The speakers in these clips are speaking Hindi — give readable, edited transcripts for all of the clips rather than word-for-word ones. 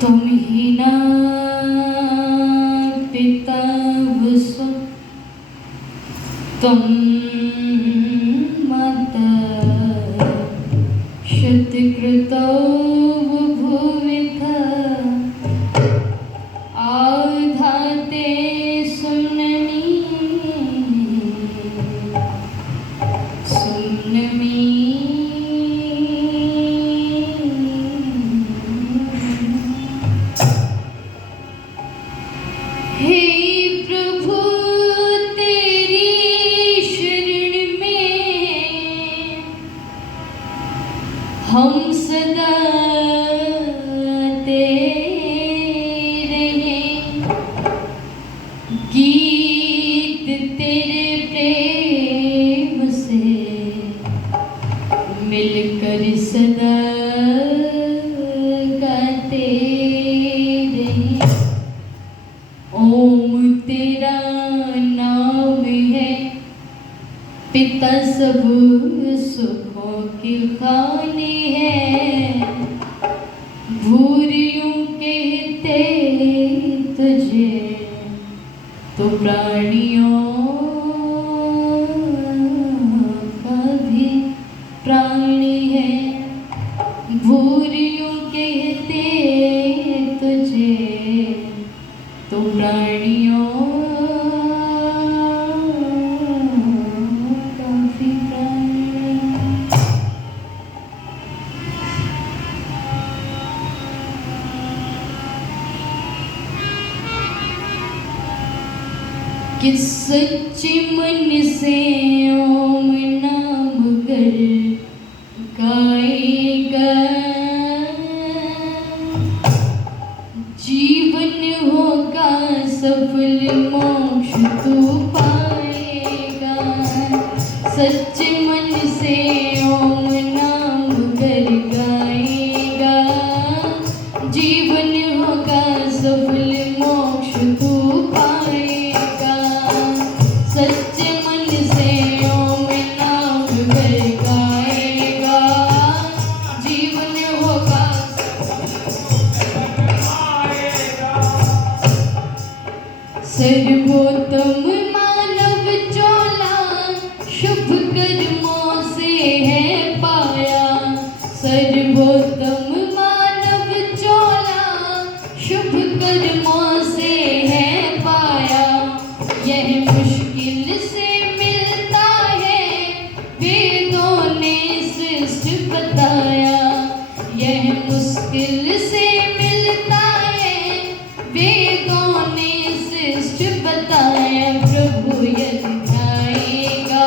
तुम ही ना पिता वसु तुम माता शतकृतो भुविथा आधाते सुम्नमी सुम्नमी हम सदा तेरे हैं, गीत तेरे प्रेम से मिलकर सदा गाते रहे। ओम तेरा नाम है, पिता सब सुखों की खानी है। भूरियों कहते तुझे तो प्राणियों का भी प्राणी है। भूरियों कहते तुझे तो प्राणियों कि सच्चे मन से ओम नाम कर गाएगा, जीवन होगा सफल, मोक्ष तू पाएगा। सच्चे मन से ओम नाम कर गाएगा, जीवन होगा सफल, मोक्ष तू पाएगा। सच्चे मन से ओम नाम कर गाएगा, जीवन होगा सर्वोत्तम मानव चोला, शुभ कर्मों से है पाया। सर्वोत्तम मानव चोला, शुभ कर्मों से है पाया। यह मुश्किल से मिलता है, वेदों ने श्रेष्ठ बताया। यह मुश्किल से मिलता है, वेदों ने श्रेष्ठ बताया। प्रभु यदि ध्याएगा,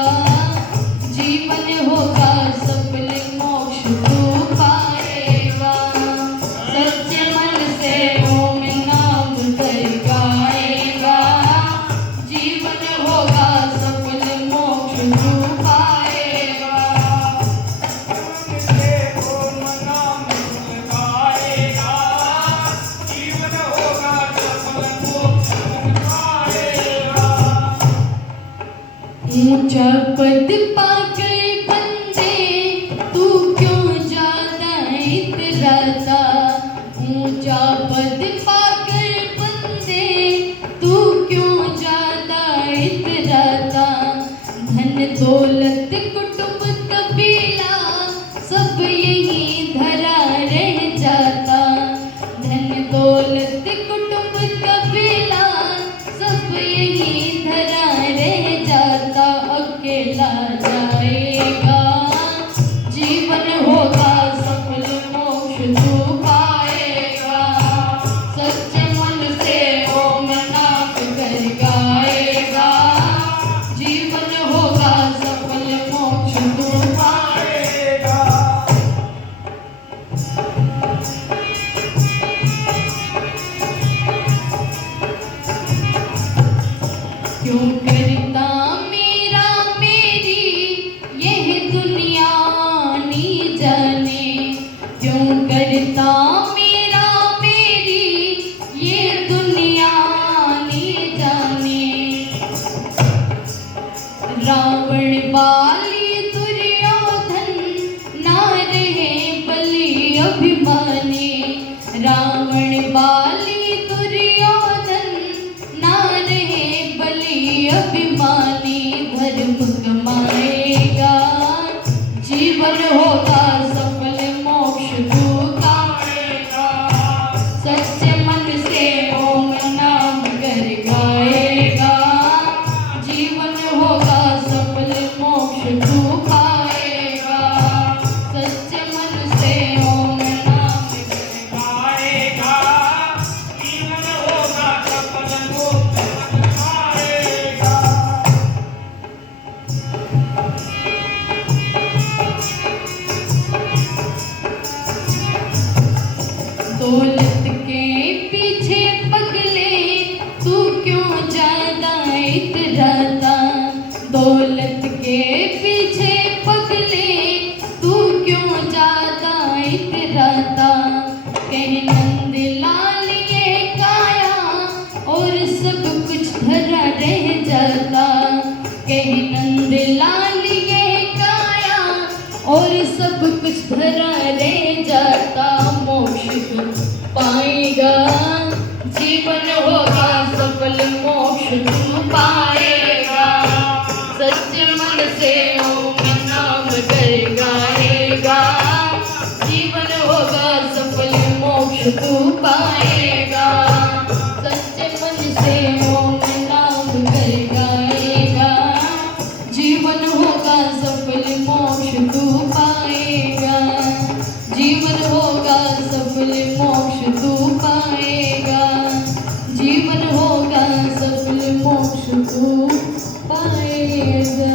जीवन होगा सफल, मोक्ष तू पाएगा। सच्चे मन से ओम नाम कर गाएगा, जीवन होगा सफल, मोक्ष तू पाएगा। ऊंचा पद पाकर बंदे तू क्यों ज्यादा इतराता। ऊंचा पद पाकर बंदे तू क्यों ज्यादा इतराता। धन दौलत कुटुंब कबीला सब यही धरा रह जाता। धन दौलत कुटुंब कबीला सब यही धरा रह जाता। अकेला जाएगा, जीवन होगा सफल, मोक्ष तू पाएगा। सच्चे मन से ओम नाम कर गाएगा, जीवन होगा सफल, मोक्ष दौलत के पीछे पगले तू क्यों ज्यादा इतराता, दौलत के पीछे पगले तू क्यों ज्यादा इतराता। कह नंद लाल ये काया और सब कुछ धरा रह जाता, कह नंद लाल ये काया और सब कुछ धरा रह जाता। मोक्ष तू पाएगा जीवन होगा सफल, मोक्ष तू पाएगा सच्चे मन से ओम नाम कर गाएगा, जीवन होगा सफल, मोक्ष तू पाएगा सच्चे मन से ओम नाम कर गाएगा, जीवन होगा सफल, मोक्ष तू पाएगा, जीवन होगा सफल, मोक्ष तू पाएगा, जीवन होगा सफल, मोक्ष तू पाएगा।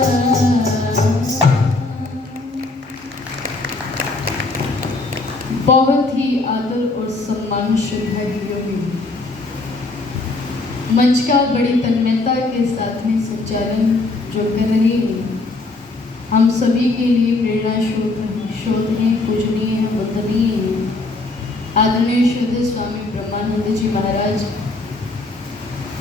बहुत ही आदर और सम्मान श्रद्धांजलि मंच का बड़ी तन्मयता के साथ में संचालन जो कर रहे हैं, हम सभी के लिए प्रेरणा शोध है, पूजनीय है, वंदनीय है। आदरणीय श्रद्धेय स्वामी ब्रह्मानंद जी महाराज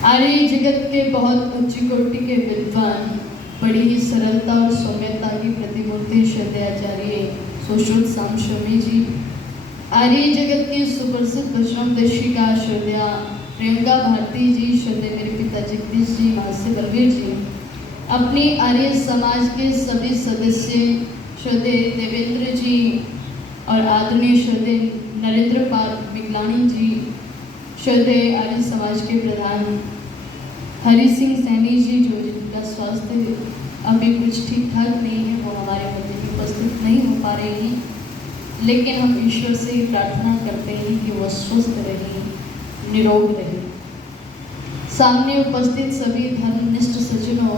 आर्य जगत के बहुत उच्च कोटि के विद्वान, बड़ी ही सरलता और सौम्यता की प्रतिमूर्ति श्रद्धेय आचार्य सुश्रुत श्याम शर्मा जी, आर्य जगत के सुप्रसिद्ध बजरंगदर्शिका श्रद्धेय प्रियंका भारती जी, श्रद्धेय मेरे पिता जगदीश जी, महाशय बलवीर जी, अपनी आर्य समाज के सभी सदस्य श्रद्धेय देवेंद्र जी और आदरणीय श्रद्धेय नरेंद्र पाल मिगलानी जी, श्रद्धेय आर्य समाज के प्रधान हरि सिंह सैनी जी, जो जिनका स्वास्थ्य अभी कुछ ठीक ठाक नहीं है, वो हमारे मध्य में उपस्थित नहीं हो पा रहे हैं, लेकिन हम ईश्वर से प्रार्थना करते हैं कि वो स्वस्थ रहे, निरोग रहे। सामने उपस्थित सभी धर्मनिष्ठ सज्जनों,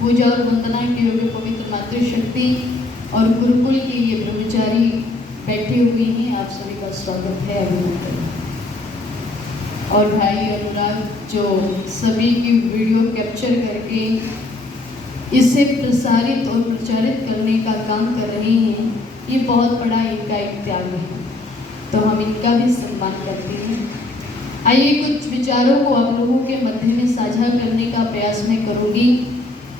पूजा और वंदना के योग्य पवित्र मातृशक्ति और गुरुकुल के ये ब्रह्मचारी बैठे हुए हैं, आप सभी का स्वागत है, अभिनंदन। और भाई अनुराग जो सभी की वीडियो कैप्चर करके इसे प्रसारित और प्रचारित करने का काम कर रहे हैं, ये बहुत बड़ा इनका एक त्याग है, तो हम इनका भी सम्मान करते हैं। आइए कुछ विचारों को आप लोगों के मध्य में साझा करने का प्रयास मैं करूँगी,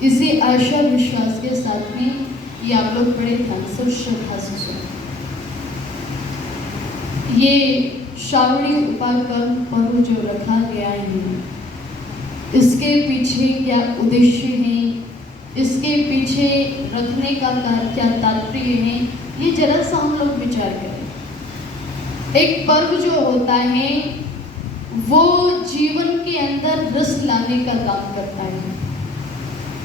इसी आशा विश्वास के साथ में ये आप लोग बड़े ध्यान से और श्रद्धा से सुनो। ये श्रावणी उपाकर्म पर्व जो रखा गया है, इसके पीछे क्या उद्देश्य है, इसके पीछे रखने का क्या तात्पर्य है, ये जरा सा हम लोग विचार करें। एक पर्व जो होता है वो जीवन के अंदर रस लाने का काम करता है,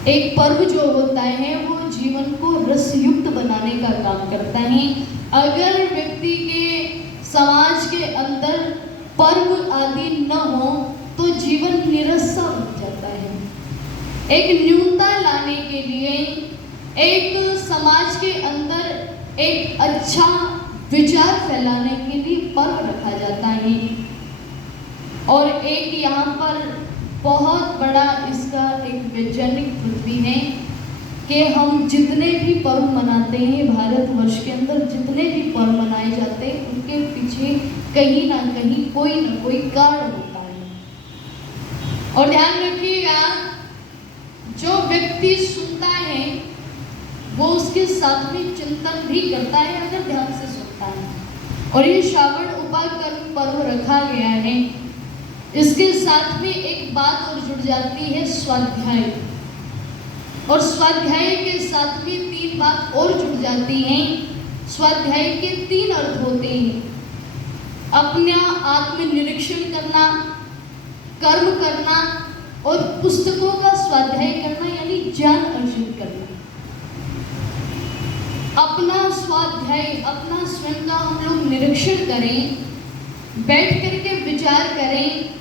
एक पर्व जो होता है वो जीवन को रसयुक्त बनाने का काम करता है। अगर व्यक्ति के समाज के अंदर पर्व आदि न हो तो जीवन निरस्सा बन जाता है। एक न्यूनता लाने के लिए, एक समाज के अंदर एक अच्छा विचार फैलाने के लिए पर्व रखा जाता है। और एक यहाँ पर बहुत बड़ा इसका एक वैज्ञानिक पृथ्वी है कि हम जितने भी पर्व मनाते हैं, भारतवर्ष के अंदर जितने भी पर्व मनाए जाते हैं, उनके पीछे कहीं ना कहीं कोई ना कोई कारण होता है। और ध्यान रखिएगा, जो व्यक्ति सुनता है वो उसके साथ में चिंतन भी करता है अगर ध्यान से सुनता है। और ये श्रावण उपाकर्म पर्व रखा गया है, इसके साथ में एक बात और जुड़ जाती है, स्वाध्याय। और स्वाध्याय के साथ में तीन बात और जुड़ जाती हैं। स्वाध्याय के तीन अर्थ होते हैं, अपना आत्मनिरीक्षण करना, कर्म करना और पुस्तकों का स्वाध्याय करना, यानी ज्ञान अर्जित करना। अपना स्वाध्याय, अपना स्वयं का हम लोग निरीक्षण करें, बैठ करके विचार करें,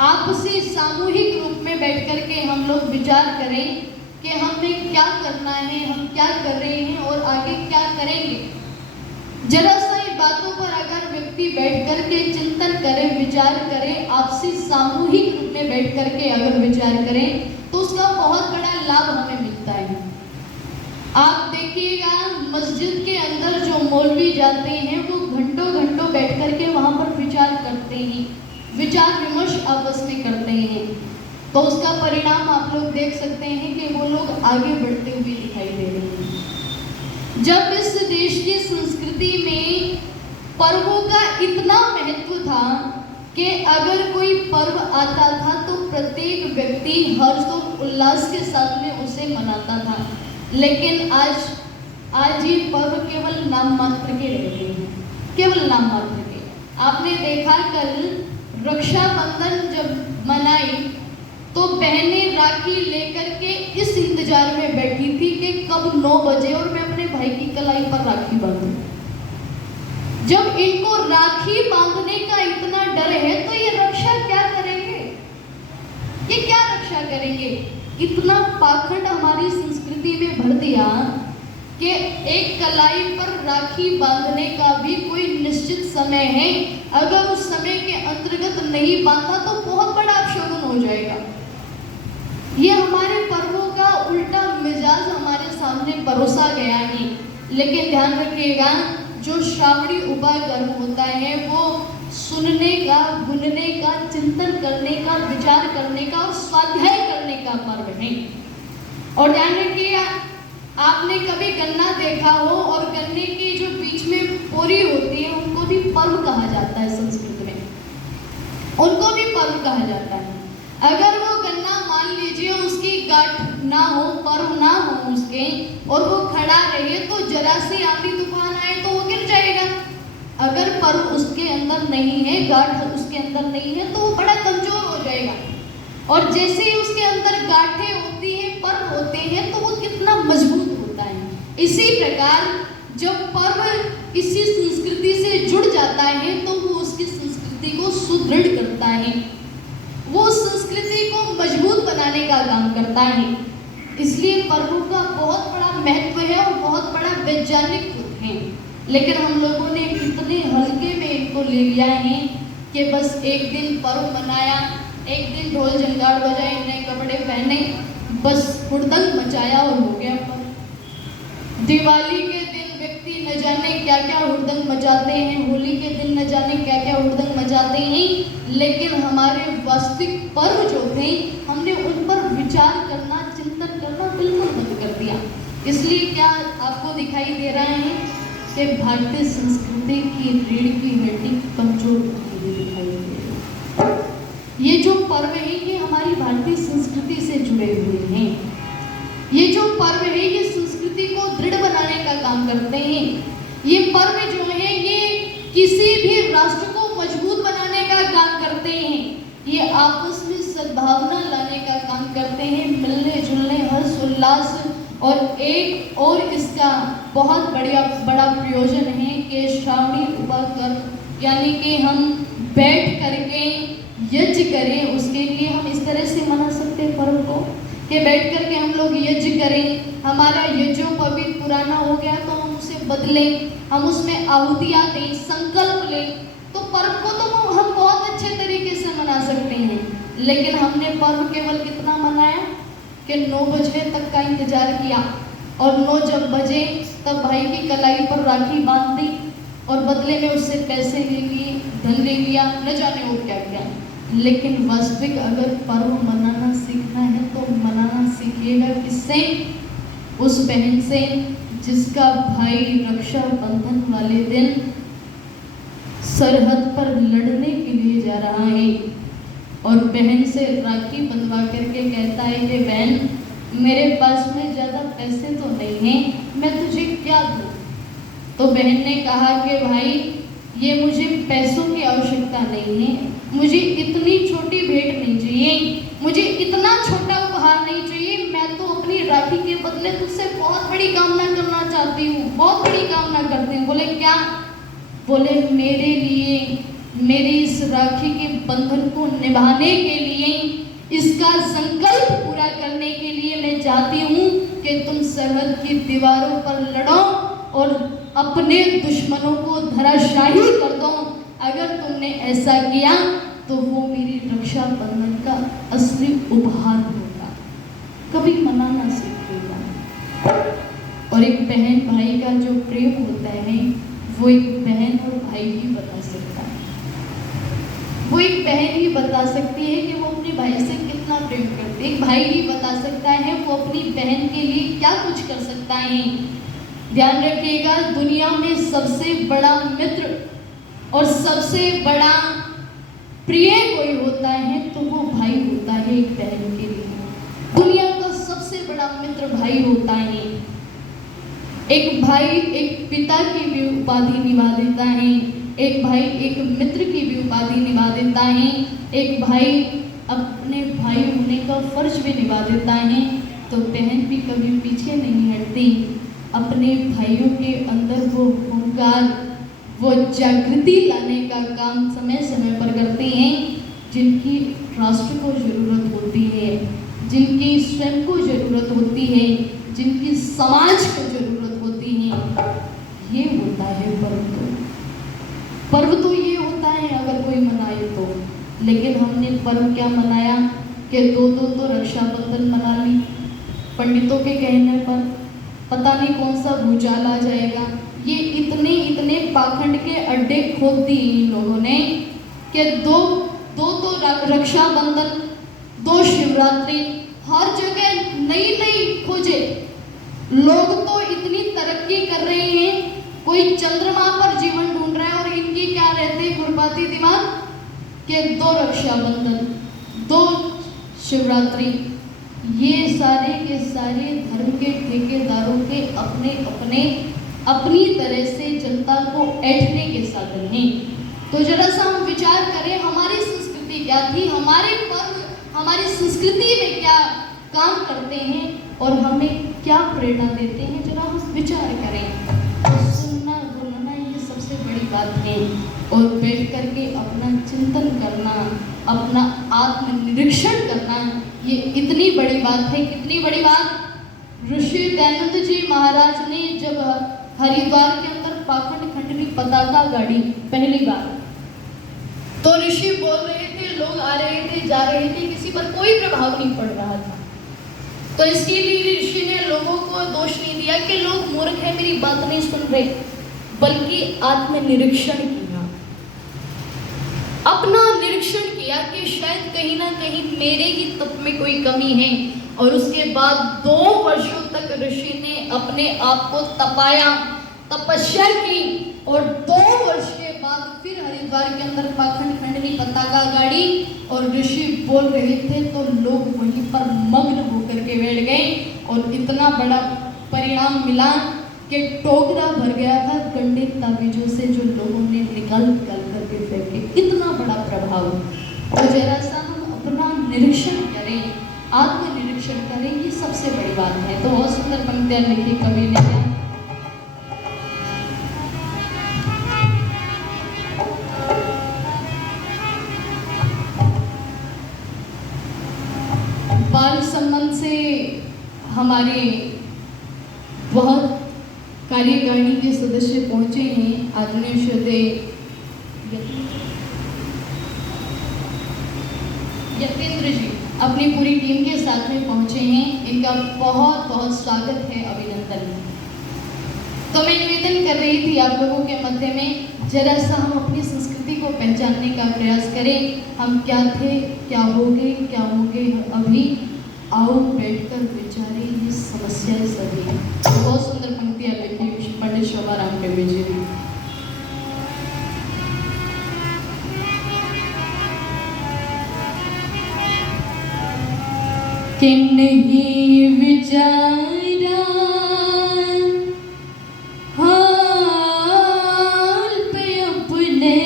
आपसी सामूहिक रूप में बैठ करके हम लोग विचार करें कि हमें क्या करना है, हम क्या कर रहे हैं और आगे क्या करेंगे। जरा सा ये बातों पर अगर व्यक्ति बैठ कर के चिंतन करे, विचार करे, आपसी सामूहिक रूप में बैठ कर के अगर विचार करें तो उसका बहुत बड़ा लाभ हमें मिलता है। आप देखिएगा मस्जिद के अंदर जो मौलवी जाते हैं वो घंटों घंटों बैठ कर के वहाँ पर विचार करते हैं, विचार विमर्श आपस में करते हैं, तो उसका परिणाम आप लोग देख सकते हैं कि वो लोग आगे बढ़ते हुए दिखाई दे रहे हैं। जब इस देश की संस्कृति में पर्वों का इतना महत्व था कि अगर कोई पर्व आता था तो प्रत्येक व्यक्ति हर्ष और उल्लास के साथ में उसे मनाता था, लेकिन आज ये पर्व केवल नाम मात्र के रह गए हैं, केवल नाम मात्र के। आपने देखा कल रक्षाबंधन जब मनाई तो बहनें राखी लेकर के इस इंतजार में बैठी थी कि कब 9 बजे और मैं अपने भाई की कलाई पर राखी बांधूं। जब इनको राखी बांधने का इतना डर है तो ये रक्षा क्या करेंगे, ये क्या रक्षा करेंगे? इतना पाखंड हमारी संस्कृति में भर दिया कि एक कलाई पर राखी बांधने का भी कोई निश्चित समय है, अगर उस समय के अंतर्गत नहीं बांधा तो बहुत बड़ा अपशगुन हो जाएगा। ये हमारे पर्वों का उल्टा मिजाज हमारे सामने परोसा गया है। लेकिन ध्यान रखिएगा, जो श्रावणी उपाकर्म होता है वो सुनने का, गुनने का, चिंतन करने का, विचार करने का और स्वाध्याय करने का पर्व है। और ध्यान रखिएगा, आपने कभी गन्ना देखा हो और गन्ने की जो बीच में पोरी होती है उनको भी पर्व कहा जाता है, संस्कृत में उनको भी पर्व कहा जाता है। अगर वो गन्ना मान लीजिए उसकी गांठ ना हो, पर्व ना हो उसके, और वो खड़ा रहे तो जरा सी आंधी तूफान आए तो वो गिर जाएगा। अगर पर्व उसके अंदर नहीं है, गांठ उसके अंदर नहीं है तो वो बड़ा कमजोर हो जाएगा। और जैसे ही उसके अंदर गांठें होती हैं, पर्व होते हैं, तो वो कितना मजबूत होता है। इसी प्रकार जब पर्व किसी संस्कृति से जुड़ जाता है तो वो उसकी संस्कृति को सुदृढ़ करता है, वो संस्कृति को मजबूत बनाने का काम करता है। इसलिए पर्वों का बहुत बड़ा महत्व है और बहुत बड़ा वैज्ञानिक है। लेकिन हम लोगों ने इतने हल्के में इनको ले लिया है कि बस एक दिन पर्व मनाया, एक दिन ढोल झंकार बजाए, नए कपड़े पहने, बस हुड़दंग मचाया और हो गया पर्व। दिवाली के दिन व्यक्ति न जाने क्या क्या हुड़दंग मचाते हैं, होली के दिन न जाने क्या क्या हुड़दंग मचाते हैं, लेकिन हमारे वास्तविक पर्व जो थे हमने उन पर विचार करना, चिंतन करना बिल्कुल बंद कर दिया। इसलिए क्या आपको दिखाई दे रहा है कि भारतीय संस्कृति की रीढ़ की हड्डी कमजोर होती हुई दिखाई दे रही है। ये जो पर्व है ये हमारी भारतीय संस्कृति से जुड़े हुए हैं। ये जो पर्व है ये संस्कृति को दृढ़ बनाने का काम करते हैं। ये पर्व जो है ये किसी भी राष्ट्र को मजबूत बनाने का काम करते हैं। ये आपस में सद्भावना लाने का काम करते हैं, मिलने जुलने, हर्ष उल्लास। और एक और इसका बहुत बड़ा प्रयोजन है कि श्रावणी उपाकर्म यानी कि हम बैठ करके यज्ञ करें। उसके लिए हम इस तरह से मना सकते हैं पर्व को कि बैठ करके हम लोग यज्ञ करें। हमारा यज्ञोपवीत पुराना हो गया तो हम उसे बदलें, हम उसमें आहुतियाँ दें, संकल्प लें। तो पर्व को तो हम बहुत अच्छे तरीके से मना सकते हैं, लेकिन हमने पर्व केवल कितना मनाया कि 9 बजने तक का इंतजार किया, और 9 जब बजे तब भाई की कलाई पर राखी बांध दी और बदले में उससे पैसे ले लिए, धन ले लिया, न जाने वो क्या क्या। लेकिन वास्तविक अगर पर्व मनाना सीखना है तो मनाना सीखिएगा किससे? उस बहन से जिसका भाई रक्षा बंधन वाले दिन सरहद पर लड़ने के लिए जा रहा है और बहन से राखी बंधवा करके कहता है कि बहन मेरे पास में ज़्यादा पैसे तो नहीं हैं, मैं तुझे क्या दूँ? तो बहन ने कहा कि भाई ये मुझे पैसों की आवश्यकता नहीं है, मुझे इतनी छोटी भेंट नहीं चाहिए, मुझे इतना छोटा उपहार नहीं चाहिए, मैं तो अपनी राखी के बदले तुझसे बहुत बड़ी कामना करना चाहती हूँ, बहुत बड़ी कामना करती हूँ। बोले क्या? बोले मेरे लिए, मेरी इस राखी के बंधन को निभाने के लिए, इसका संकल्प पूरा करने के लिए मैं चाहती हूँ कि तुम सरहद की दीवारों पर लड़ो और अपने दुश्मनों को धराशाही कर दो। अगर तुमने ऐसा किया तो वो मेरी रक्षाबंधन का असली उपहार होगा। कभी मनाना सीखेगा। और एक बहन भाई का जो प्रेम होता है वो एक बहन और भाई ही बता सकता है। वो एक बहन ही बता सकती है कि वो अपने भाई से कितना प्रेम करती है। एक भाई ही बता सकता है वो अपनी बहन के लिए क्या कुछ कर सकता है। ध्यान रखिएगा, दुनिया में सबसे बड़ा मित्र और सबसे बड़ा प्रिय कोई होता है तो वो भाई होता है एक बहन के लिए। दुनिया का सबसे बड़ा मित्र भाई होता है। एक भाई एक पिता की भी उपाधि निभा देता है, एक भाई एक मित्र की भी उपाधि निभा देता है, एक भाई अपने भाई होने का फर्ज भी निभा देता है। तो बहन भी कभी पीछे नहीं हटती, अपने भाइयों के अंदर वो हुंकार, वो जागृति लाने का काम समय समय पर करती हैं। जिनकी राष्ट्र को जरूरत होती है, जिनकी स्वयं को जरूरत होती है, जिनकी समाज को जरूरत होती है। ये होता है पर्व तो ये होता है अगर कोई मनाए तो। लेकिन हमने पर्व क्या मनाया कि दो तो रक्षाबंधन मना ली। पंडितों के कहने पर पता नहीं कौन सा भूचाल आ जाएगा। ये इतने पाखंड के अड्डे खोद दिए इन लोगों ने कि दो तो रक्षाबंधन, दो शिवरात्रि, हर जगह नई खोजे। लोग तो इतनी तरक्की कर रहे हैं, कोई चंद्रमा पर जीवन ढूंढ रहा है और इनकी क्या रहते खुरपाती दिमाग के दो रक्षाबंधन, दो शिवरात्रि। ये सारे के सारे धर्म के ठेकेदारों के अपनी तरह से जनता को ऐंठने के साधन हैं। तो जरा सा हम विचार करें, हमारी संस्कृति क्या थी, हमारे पर्व हमारी संस्कृति में क्या काम करते हैं और हमें क्या प्रेरणा देते हैं। जरा हम विचार करें। सुनना बोलना ये सबसे बड़ी बात है। और बैठ करके अपना चिंतन करना, अपना आत्मनिरीक्षण करना, ये इतनी बड़ी बात है। कितनी बड़ी बात। ऋषि दयानंद जी महाराज ने जब हरिद्वार के अंदर पाखंड खंडनी पताका गाड़ी पहली बार, तो ऋषि बोल रहे थे, लोग आ रहे थे जा रहे थे, किसी पर कोई प्रभाव नहीं पड़ रहा था। तो इसके लिए ऋषि ने लोगों को दोष नहीं दिया कि लोग मूर्ख हैं, मेरी बात नहीं सुन रहे, बल्कि आत्मनिरीक्षण किया, अपना निरीक्षण किया कि शायद कहीं ना कहीं मेरे ही तप में कोई कमी है। और उसके बाद 2 वर्षों तक ऋषि ने अपने आप को तपाया, तपस्या की। और 2 वर्ष के बाद फिर हरिद्वार के अंदर पाखंड खंडनी पताका गाड़ी और ऋषि बोल रहे थे तो लोग वहीं पर मग्न होकर के बैठ गए। और इतना बड़ा परिणाम मिला कि टोकरा भर गया था गंडे ताबीजों से, जो लोगों ने निकाल करके फेंके। इतना बड़ा प्रभाव। और जरा सा हम अपना निरीक्षण करें, आत्मनिरीक्षण करें, ये सबसे बड़ी बात है। तो बहुत सुंदर पंक्तियां लिखी कवि ने। बाल संबंध से हमारे बहुत कार्यकारिणी के सदस्य पहुंचे हैं। आदरणीय श्रद्धेय यतेंद्र जी अपनी पूरी टीम के साथ में पहुंचे हैं। इनका बहुत बहुत स्वागत है, अभिनंदन है। तो मैं निवेदन कर रही थी आप लोगों के मध्य में, जरा सा हम अपनी संस्कृति को पहचानने का प्रयास करें। हम क्या थे, क्या हो गए अभी। आओ बैठकर विचारें ये समस्याएं सभी। बहुत सुंदर पंक्तियां लिखी पंडित शोभाराम के जी ने। कि नहीं विचारा हाल पे अपने,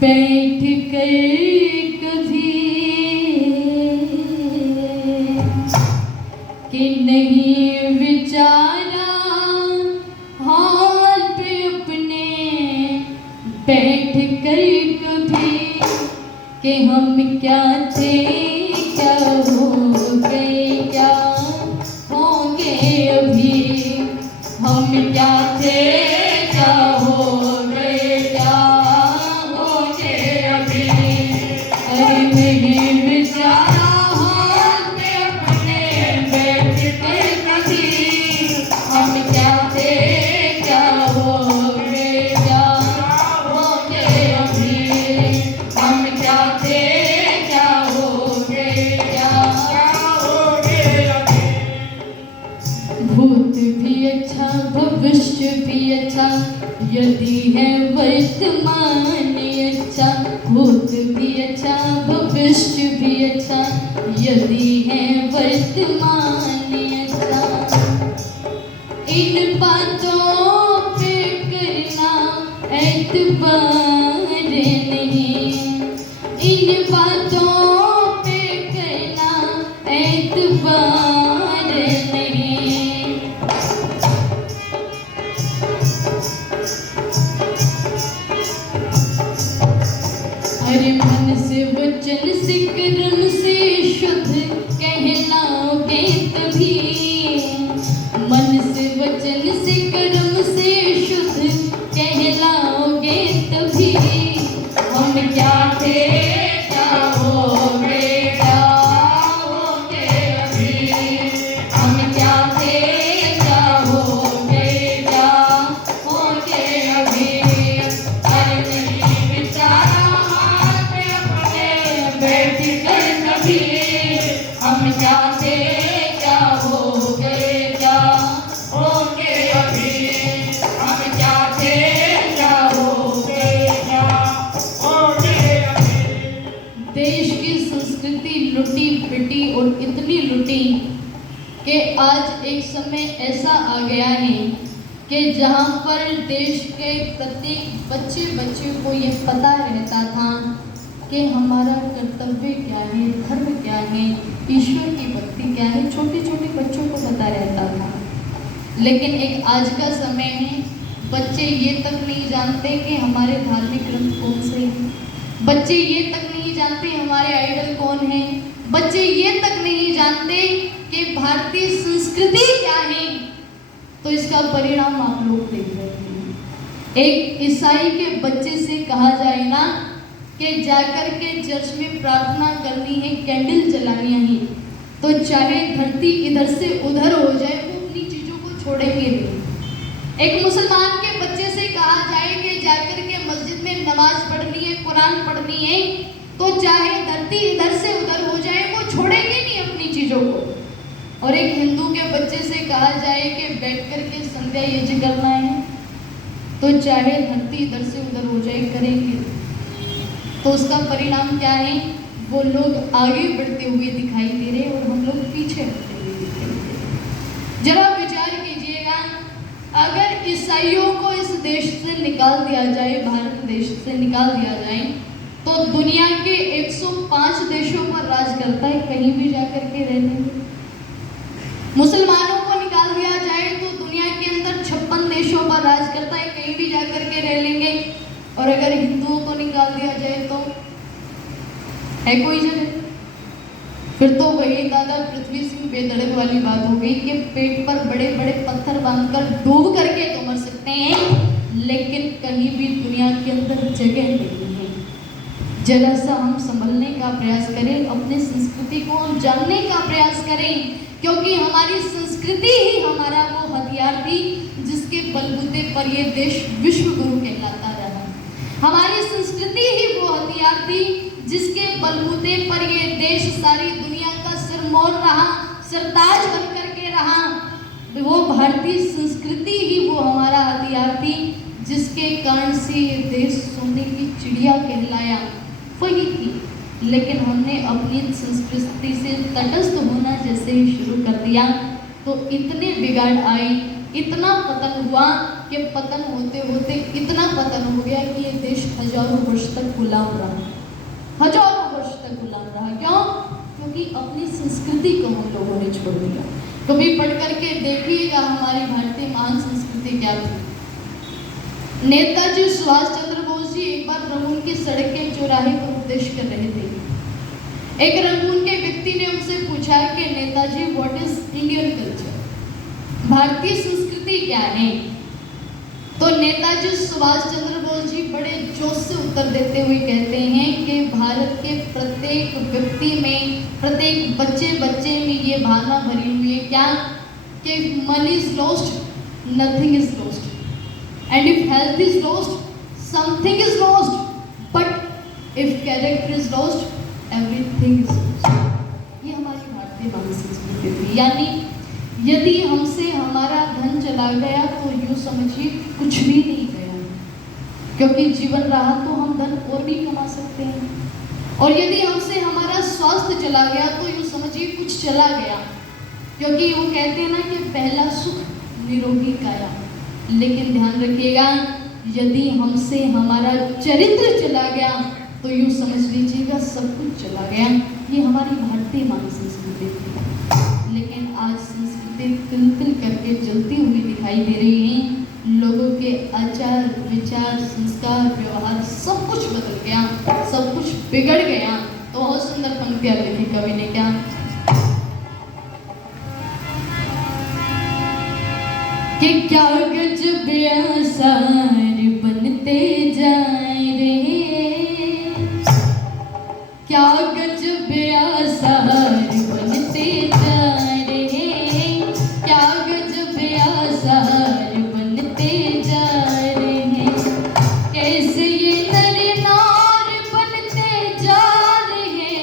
बैठ कर कभी, कि नहीं विचारा हाल पे अपने, बैठ कर कभी, कि हम क्या थे क्या हो गए क्या होंगे क्या थे क्या हो गए क्या होंगे अभी। अरे नहीं बेचारा हाथ में अपने बैठते कभी। हम क्या थे क्या हो गए क्या होंगे अभी। हम क्या थे क्या हो गए क्या होंगे अभी। भूत भी अच्छा भविष्य भी अच्छा यदि है वर्तमान अच्छा। भूत भी अच्छा भविष्य भी अच्छा यदि है वर्तमान अच्छा। इन बातों पे करना एतबार नहीं। इन बातों पे करना एतबार नहीं। अरे मन से वचन से कर्म से शुद्ध कहलाओगे तभी। मन से वचन से कर्म से शुद्ध कहलाओगे तभी। हम क्या थे क्या हो गए क्या होंगे अभी। हम क्या थे क्या हो गए क्या होंगे अभी। अरे नहीं बेचारा हाथ में अपने बैठ कर कभी। हम क्या थे क्या हो गए क्या होंगे अभी। हम क्या थे क्या हो गए क्या होंगे अभी। देश की संस्कृति लुटी पिटी और इतनी लुटी कि आज एक समय ऐसा आ गया है कि जहाँ पर देश के प्रत्येक बच्चे बच्चे को ये पता रहता था कि हमारा कर्तव्य क्या है, धर्म क्या है, ईश्वर की भक्ति क्या है, छोटे छोटे बच्चों को पता रहता था। लेकिन एक आज का समय है, बच्चे ये तक नहीं जानते कि हमारे धार्मिक ग्रंथ कौन से हैं। बच्चे ये तक नहीं जानते हमारे आइडल कौन हैं। बच्चे ये तक नहीं जानते कि भारतीय संस्कृति क्या है। तो इसका परिणाम आप लोग देख रहे हैं। एक ईसाई के बच्चे से कहा जाए ना कि जाकर के चर्च में प्रार्थना करनी है, कैंडल जलानी है, तो चाहे धरती इधर से उधर हो जाए वो अपनी चीजों को छोड़ेंगे नहीं। एक मुसलमान के बच्चे से कहा जाए कि जाकर के मस्जिद में नमाज पढ़नी है, कुरान पढ़नी है, तो चाहे धरती इधर से उधर हो जाए वो छोड़ेंगे नहीं अपनी चीजों को। और एक हिंदू के बच्चे से कहा जाए कि बैठ कर के संध्या यज्ञ करना है, तो चाहे धरती इधर से उधर हो जाए करेंगे। तो उसका परिणाम क्या है, वो लोग आगे बढ़ते हुए दिखाई दे रहे और हम लोग पीछे हटते हुए दिखाई दे रहे। जरा विचार कीजिएगा, अगर ईसाइयों को इस देश से निकाल दिया जाए, भारत देश से निकाल दिया जाए, तो दुनिया के 105 देशों पर राज करता है, कहीं भी जाकर के रह लेंगे। मुसलमानों को निकाल दिया जाए तो दुनिया के अंदर 56 देशों पर राज करता है, कहीं भी जाकर के रह लेंगे। और अगर हिंदुओं को निकाल दिया जाए तो है कोई जगह? फिर तो वही दादा पृथ्वी सिंह बेधड़क वाली बात हो गई कि पेट पर बड़े बड़े पत्थर बांधकर डूब करके तो मर सकते हैं, लेकिन कहीं भी दुनिया के अंदर जगह नहीं है। जरा सा हम संभलने का प्रयास करें, अपने संस्कृति को जानने का प्रयास करें, क्योंकि हमारी संस्कृति ही हमारा वो हथियार थी जिसके बलबूते पर ये देश विश्व गुरु कहलाता रहा। हमारी संस्कृति ही वो हथियार थी जिसके बलबूते पर ये देश सारी दुनिया का सिरमौर रहा, सरताज बन करके रहा। वो भारतीय संस्कृति ही वो हमारा हथियार थी जिसके कारण से ये देश सोने की चिड़िया कहलाया, वही थी। लेकिन हमने अपनी संस्कृति से तटस्थ होना जैसे ही शुरू कर दिया तो इतने बिगाड़ आए, इतना पतन हुआ कि पतन होते होते इतना पतन हो गया कि ये देश हजारों वर्ष तक गुलाम रहा, हजारों वर्ष तक गुलाम रहा। क्यों? क्योंकि अपनी संस्कृति को हम लोगों ने छोड़ दिया। कभी पढ़ करके देखिएगा हमारी भारतीय महान संस्कृति क्या थी। नेताजी सुभाष चंद्र बोस जी एक बार रंगून की सड़क के चौराहे पर उपदेश कर रहे थे। एक रंगून के व्यक्ति ने उनसे पूछा कि Netaji what is Indian culture, भारतीय संस्कृति स्थिति क्या है? तो नेताजी सुभाष चंद्र बोस जी बड़े जोश से उत्तर देते हुए कहते हैं कि भारत के प्रत्येक व्यक्ति में, प्रत्येक बच्चे में ये भावना भरी हुई है क्या? कि money is lost, nothing is lost, and if health is lost, something is lost, but if character is lost, everything is lost. ये हमारी भारतीय मानव संस्कृति थी। यानी यदि हमसे हमारा धन चला गया तो यूँ समझिए कुछ भी नहीं गया, क्योंकि जीवन रहा तो हम धन और भी कमा सकते हैं। और यदि हमसे हमारा स्वास्थ्य चला गया तो यूँ समझिए कुछ चला गया, क्योंकि वो कहते हैं ना कि पहला सुख निरोगी काया। लेकिन ध्यान रखिएगा, यदि हमसे हमारा चरित्र चला गया तो यूँ समझ लीजिएगा सब कुछ चला गया। ये हमारी भारतीय मानव संस्कृति थी। लेकिन आज संस्कृति तिल तिल करके जलती हुई दिखाई दे रही है। लोगों के आचार विचार संस्कार व्यवहार सब कुछ बदल गया, सब कुछ बिगड़ गया। तो बहुत सुंदर पंक्तियां लिखी कवि ने क्या? कि क्या गजब आसार बनते जाए रे, क्या गजब आसार बनते जाए रे, क्या गजब आसार बनते जाए रे। कैसे ये नर नार बनते जा रहे,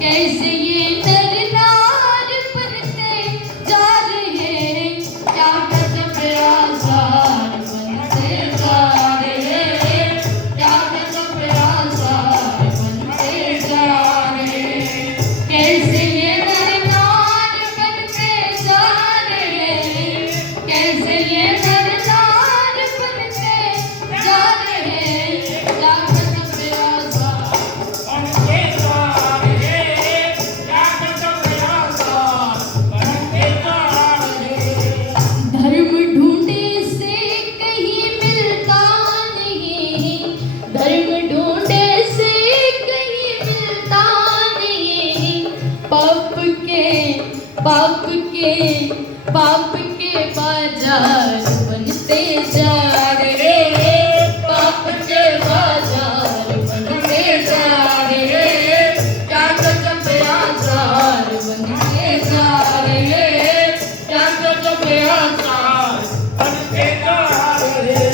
कैसे ये नर नार बनते जा रहे, क्या गजब आसार बनते जा रहे, क्या गजब आसार बनते जा रहे। कैसे ये नर नार बनते जा रहे, कैसे ये नर नार बनते जा रहे, क्या गजब आसार बनते जा रहे, क्या गजब आसार बनते जा रहे। धर्म ढूंढे से कहीं मिलता नहीं, धर्म ढूंढे से कहीं मिलता नहीं। पाप के बाजार बनते जा रहे, पाप के बाजार बनते जा रहे, क्या गजब आसार बनते जा रहे, क्या गजब आसार बनते जा रहे।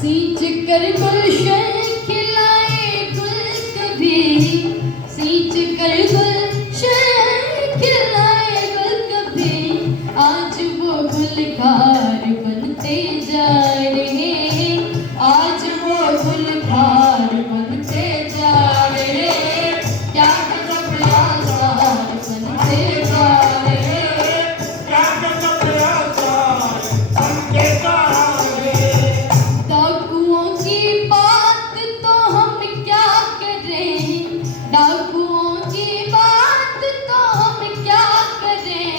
सींच कर गुलशन खिलाए गुल कभी, सींच कर गुलशन खिलाए गुल कभी। आज वो गुलकार बनते जा रहे, आज वो गुलकार बनते जा रहे, क्या गजब आसार बनते जा रहे। क्या गजब आसार बनते जा रहे। डाकुओं की बात तो हम क्या करें, डाकुओं की बात तो हम क्या करें।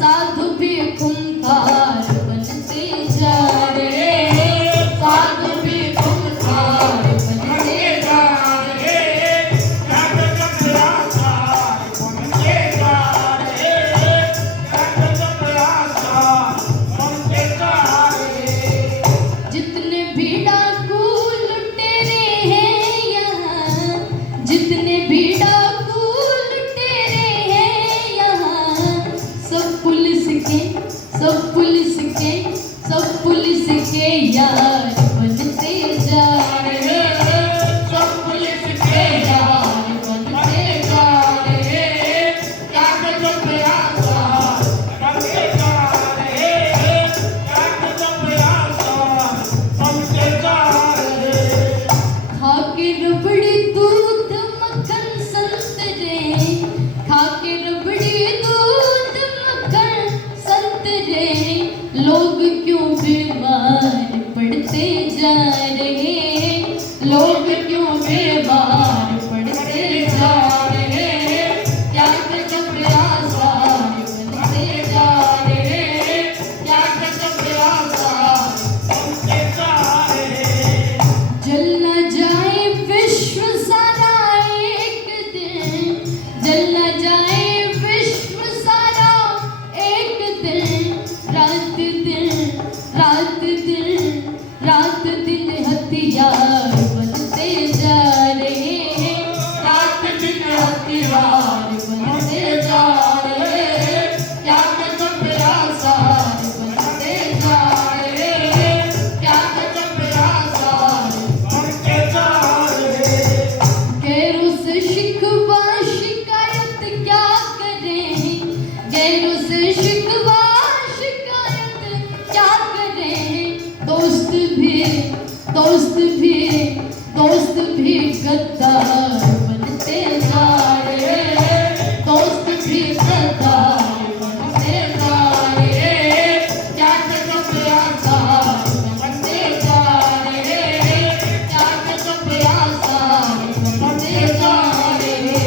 साधु भी खूंखार बनते जा रहे, साधु भी खूंखार बनते जा रहे। क्या गजब आसार बनते जा रहे, क्या गजब आसार बनते जा रहे। जितने भी डाकू लुटेरे हैं यहाँ, जितने भी डाकू लुटेरे हैं यहाँ, सब पुलिस के, सब पुलिस के, सब पुलिस के यार बनते जा रहे, सब पुलिस के यार बनते जा रहे। क्या गजब आसार बनते जा रहे, क्या गजब आसार बनते जा रहे। खाके रबड़ी दूध मक्खन संतरे, खाके रबड़ी दूध मक्खन संतरे। लोग क्यों बीमार पड़ते जा रहे, लोग क्यों बीमार पड़ते जा रहे, क्या गजब आसार बनते जा रहे, क्या गजब आसार बनते जा रहे। जल न जाए विश्व सारा एक दिन, जल न जाए विश्व सारा आसार बनते जा रहे क्या गजब आसार बनते जा रहे क्या गजब आसार बनते जा रहे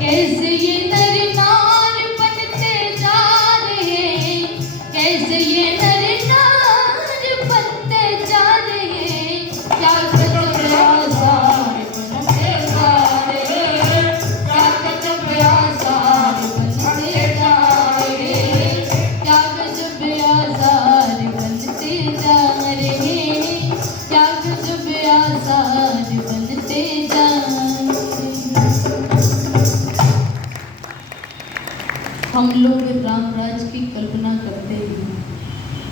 कैसे ये नर नार बनते जा रहे कैसे ये नर नार बनते जा रहे क्या गजब आसार बनते जा रहे क्या गजब आसार बनते जा रहे क्या गजब आसार बनते जा रहे क्या गजब आसार बनते जा रहे। हम लोग राम राज की कल्पना करते हैं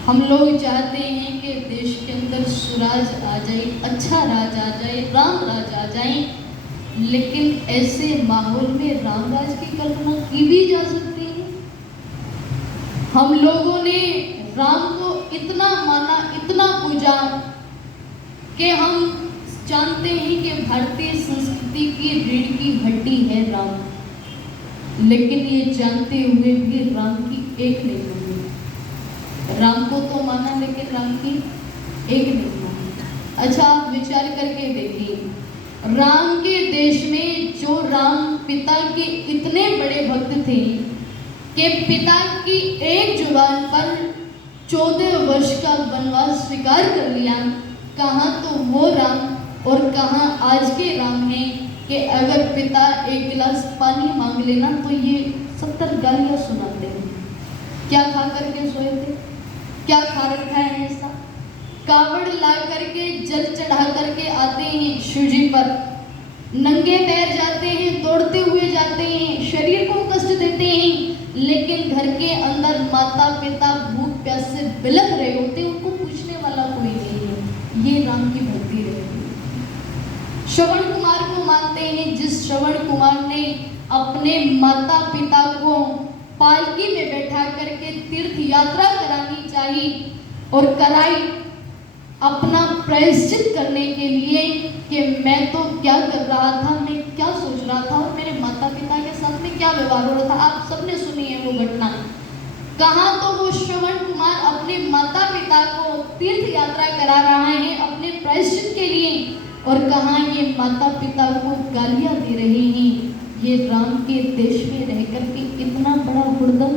हम लोग चाहते हैं कि देश के अंदर सुराज आ जाए अच्छा राज आ जाए राम राज आ जाए लेकिन ऐसे माहौल में राम राज की कल्पना की भी जा सकती है। हम लोगों ने राम को इतना माना इतना पूजा कि हम जानते हैं कि भारतीय संस्कृति की रीढ़ की हड्डी है राम लेकिन ये जानते हुए भी राम की एक नहीं मानी राम को तो माना लेकिन राम की एक नहीं मानी। अच्छा आप विचार करके देखिए राम के देश में जो राम पिता के इतने बड़े भक्त थे कि पिता की एक जुबान पर 14 वर्ष का वनवास स्वीकार कर लिया कहाँ तो वो राम और कहाँ आज के राम हैं कि अगर पिता एक गिलास पानी मांग लेना तो ये 70 गालियाँ सुनाते हैं। क्या खा करके सोए थे क्या खा रखा है ऐसा कावड़ ला करके जल चढ़ा करके आते हैं शिव जी पर नंगे पैर जाते हैं दौड़ते हुए जाते हैं शरीर को कष्ट देते हैं लेकिन घर के अंदर माता पिता भूख प्यास से बिलख रहे होते हैं उनको पूछने वाला कोई नहीं है। ये राम की भक्ति रहती है। श्रवण कुमार को मानते हैं जिस श्रवण कुमार ने अपने माता पिता को पालकी में बैठा करके तीर्थ यात्रा करानी चाहिए और कराई अपना प्रायश्चित करने के लिए कि मैं तो क्या कर रहा था मैं क्या सोच रहा था और मेरे माता पिता के साथ में क्या व्यवहार हो रहा था। आप सबने सुनी है वो घटना। कहाँ तो वो श्रवण कुमार अपने माता पिता को तीर्थ यात्रा करा रहा है अपने प्रायश्चित के लिए और कहाँ ये माता पिता को गालियाँ दे रहे हैं। ये राम के देश में रहकर के कितना बड़ा हुड़दंग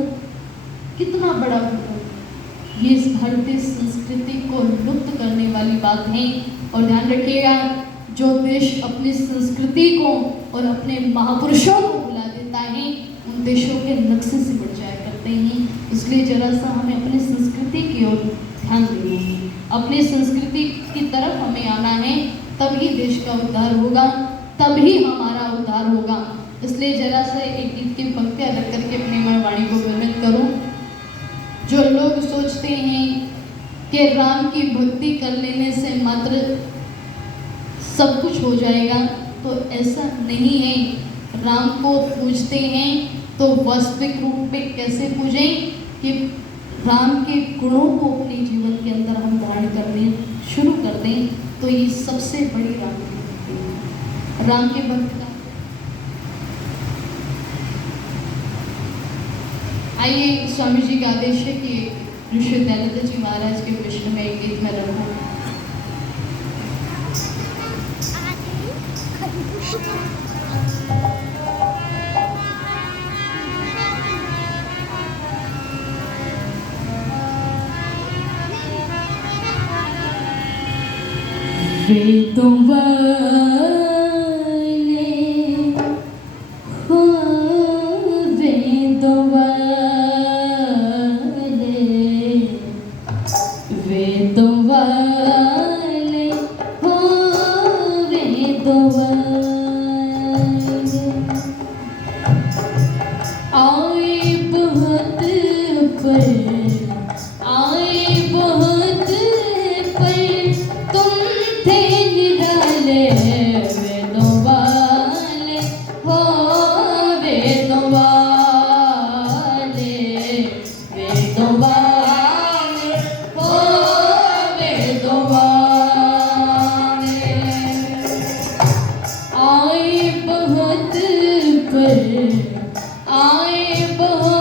कितना बड़ा हुड़दंग ये इस भारतीय संस्कृति को लुप्त करने वाली बात है। और ध्यान रखिएगा जो देश अपनी संस्कृति को और अपने महापुरुषों को भुला देता है उन देशों के नक्शे से बढ़ जाया करते हैं। इसलिए जरा सा हमें अपनी संस्कृति की ओर ध्यान देना है अपनी संस्कृति की तरफ हमें आना है तभी देश का उद्धार होगा तभी हमारा उद्धार होगा। इसलिए जरा सा एक गीत की पंक्तियाँ रख करके अपनी मैं वाणी को विवरण करूं। जो लोग सोचते हैं कि राम की भक्ति कर लेने से मात्र सब कुछ हो जाएगा तो ऐसा नहीं है। राम को पूजते हैं तो वास्तविक रूप में कैसे पूजें कि राम के गुणों को अपने जीवन के अंदर हम धारण करने शुरू कर दें तो ये सबसे बड़ी राम की भक्ति है। राम के भक्त का आइए स्वामी जी का आदेश है कि ऋषि दयानंद जी महाराज के विषय में एक गीत में रखूं। वेदों वाले हो वेदों वाले वेदों वाले हो वेदों वाले आए बहुत पर आए बहुत पर तुम थे निराले वेदों वाले हो वेदों वाले वेदों वाले हो वेदों वाले आए बहुत पर आए बहुत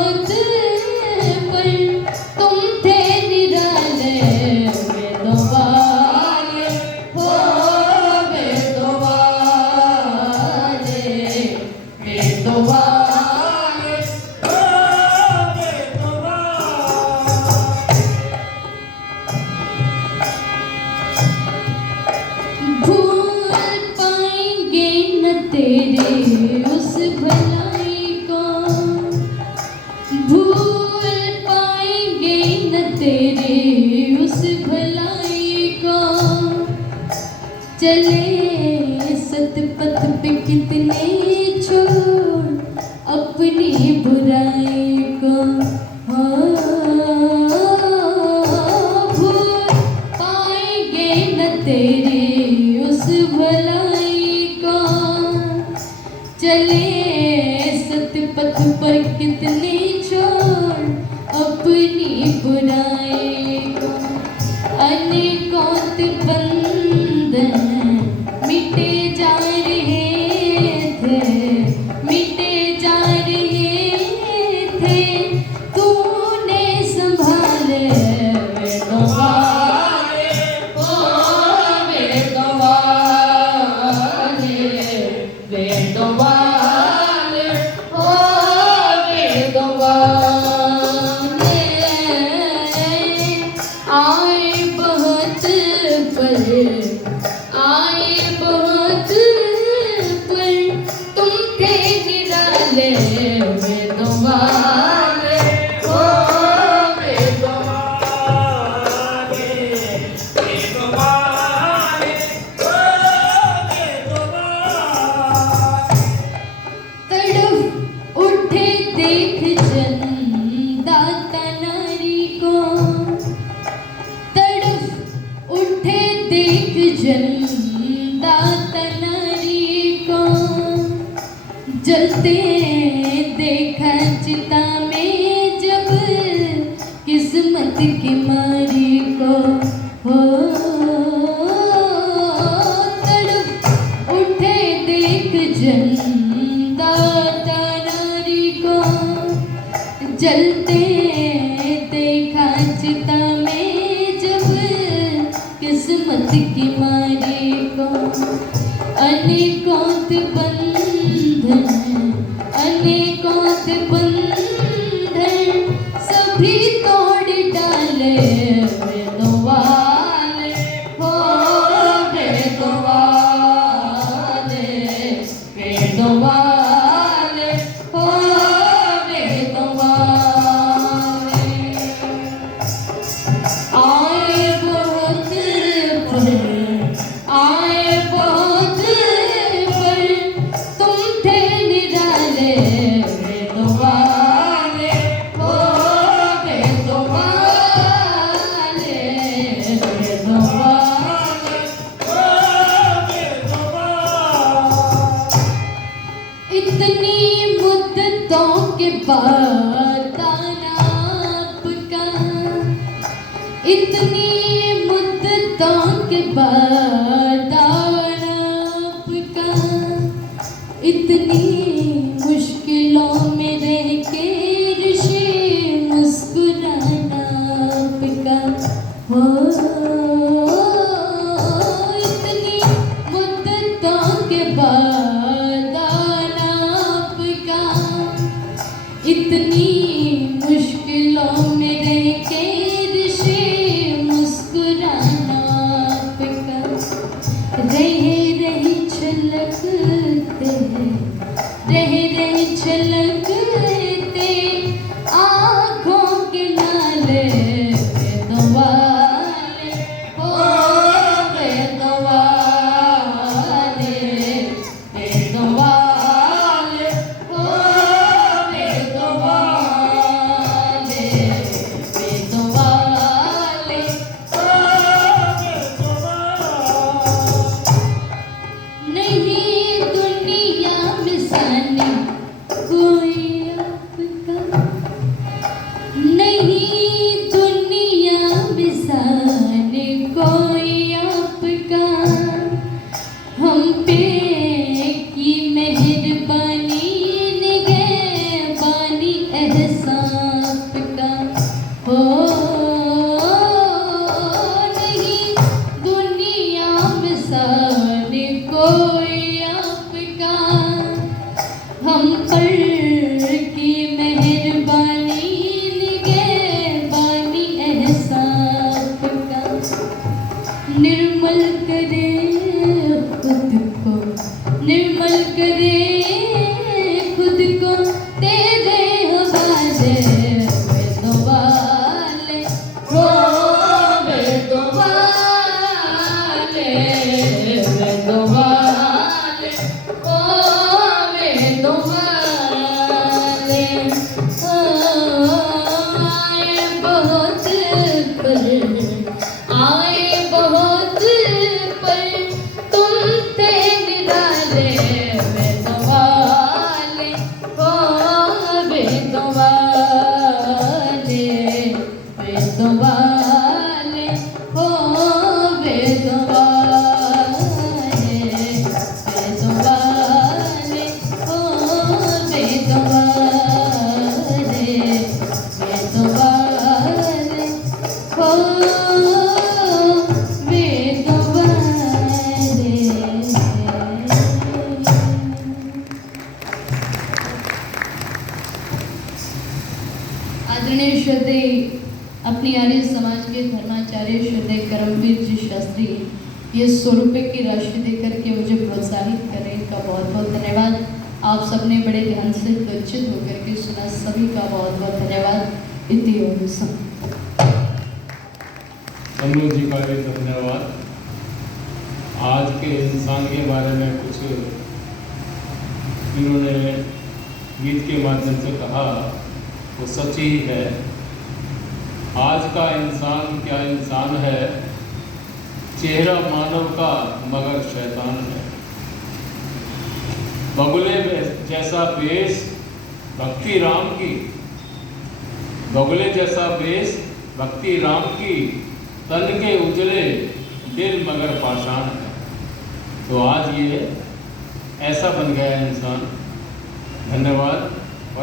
चले सतपथ पे कितने छोड़ अपनी बुराई को, हाँ, भूल पाएंगे न तेरी उस भलाई को। चले सतपथ पर कितने छोड़ अपनी बुराई को। अनेकों बंधन मिटे जा रहे थे, मिटे जा रहे थे, तूने संभाले वेदवाले, ओ वेदवाले, वेदवाले, ओ वेदवाले। आए बहुत पर, आए बहुत पर, तुम थे निराले वेदवाले, ओ वेदवाले, वेदवाले, ओ वेदवाले। तड़फ उठे देख जन दाता नारी को, तड़फ उठे देख जन दाता नारी को। जलते देखा चिता में जब किस्मत की मारी को, हो तड़फ उठे देख जन दाता नारी को। जलते देखा चिता में जब किस्मत की मारी को। अनेकों बंधन, अनेकों बंधन सभी तोड़ डाले वेदवाले, हो वेदवाले, वेदवाले, हो वेदवाले। आए बहुत पर, आए बहुत पर, तुम थे निराले वेदवाले, हो वेदवाले, वेदवाले, ओ वेदवाले। इतनी मुद्दतों के बाद आना आपका, इतनी मुद्दतों के बाद आना आपका। इतनी मुश्किलों में रह के ऋषि मुस्कुराना आपका, हो इतनी मुद्दतों के बाद आना आपका। इतनी मुश्किलों में रह के ऋषि मुस्कुराना आपका। रहे रहे छलकते, रहे रहे छलकते आँखों के नाले वेदवाले, हो वेदवाले, वेदवाले, हो वेदवाले। वाले वेदों वाले हो वेदों वाले वेदों वाले हो वेदों वाले वेदों वाले हो वेदों वाले। आदरणीय श्रद्धेय अपनी आर्य समाज के धर्माचार्य श्रद्धेय करमवीर जी शास्त्री ये 100 रुपये की राशि देकर के मुझे प्रोत्साहित करने का बहुत बहुत धन्यवाद। आप सबने बड़े ध्यान से लज्जित होकर के सुना, सभी का बहुत बहुत धन्यवाद। इति ओम सम। कमरू जी का भी धन्यवाद। आज के इंसान के बारे में कुछ इन्होंने गीत के माध्यम से कहा, वो सच ही है। आज का इंसान क्या इंसान है, चेहरा मानव का मगर शैतान है। बगुले जैसा बेस भक्ति राम की, बगुले जैसा बेस भक्ति राम की, तन के उजले दिल मगर पाषाण है। तो आज ये ऐसा बन गया है इंसान। धन्यवाद।